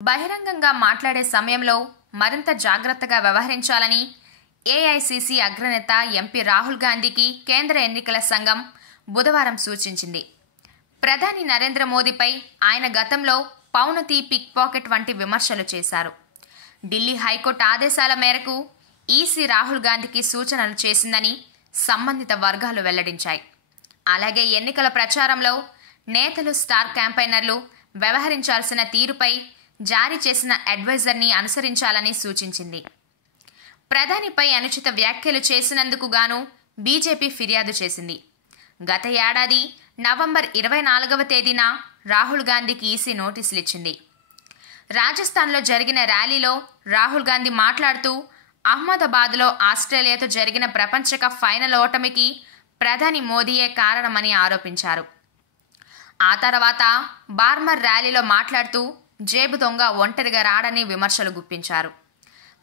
బహిరంగంగా మాట్లాడే సమయంలో మరింత జాగ్రత్తగా వ్యవహరించాలని ఏఐసీసీ అగ్రనేత ఎంపీ రాహుల్ గాంధీకి కేంద్ర ఎన్నికల సంఘం బుధవారం సూచించింది. ప్రధాని నరేంద్ర మోదీపై ఆయన గతంలో పౌనతి పిక్ పాకెట్ వంటి విమర్శలు చేశారు. ఢిల్లీ హైకోర్టు ఆదేశాల మేరకు ఈసీ రాహుల్ గాంధీకి సూచనలు చేసిందని సంబంధిత వర్గాలు వెల్లడించాయి. అలాగే ఎన్నికల ప్రచారంలో నేతలు, స్టార్ క్యాంపెయినర్లు వ్యవహరించాల్సిన తీరుపై జారీ చేసిన అడ్వైజర్ని అనుసరించాలని సూచించింది. ప్రధానిపై అనుచిత వ్యాఖ్యలు చేసినందుకు గాను బీజేపీ ఫిర్యాదు చేసింది. గత ఏడాది నవంబర్ 24వ తేదీన రాహుల్ గాంధీకి ఈసీ నోటీసులు ఇచ్చింది. రాజస్థాన్లో జరిగిన ర్యాలీలో రాహుల్ గాంధీ మాట్లాడుతూ అహ్మదాబాద్లో ఆస్ట్రేలియాతో జరిగిన ప్రపంచ కప్ ఫైనల్ ఓటమికి ప్రధాని మోదీయే కారణమని ఆరోపించారు. ఆ తర్వాత బార్మర్ ర్యాలీలో మాట్లాడుతూ జేబు దొంగ ఒంటరిగా రాడని విమర్శలు గుప్పించారు.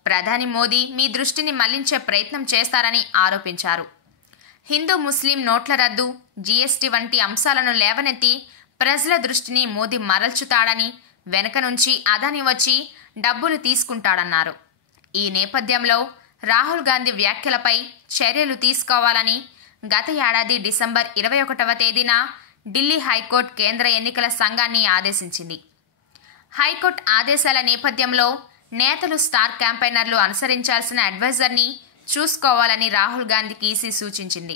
ప్రధాని మోదీ మీ దృష్టిని మళ్లించే ప్రయత్నం చేస్తారని ఆరోపించారు. హిందూ ముస్లిం నోట్ల రద్దు, జీఎస్టీ వంటి అంశాలను లేవనెత్తి ప్రజల దృష్టిని మోదీ మరల్చుతాడని, వెనక నుంచి అదాని వచ్చి డబ్బులు తీసుకుంటాడన్నారు. ఈ నేపథ్యంలో రాహుల్ గాంధీ వ్యాఖ్యలపై చర్యలు తీసుకోవాలని గత ఏడాది డిసెంబర్ 21వ తేదీన ఢిల్లీ హైకోర్టు కేంద్ర ఎన్నికల సంఘాన్ని ఆదేశించింది. హైకోర్టు ఆదేశాల నేపథ్యంలో నేతలు, స్టార్ క్యాంపెయినర్లు అనుసరించాల్సిన అడ్వైజర్ని చూసుకోవాలని రాహుల్ గాంధీకి ఈసీ సూచించింది.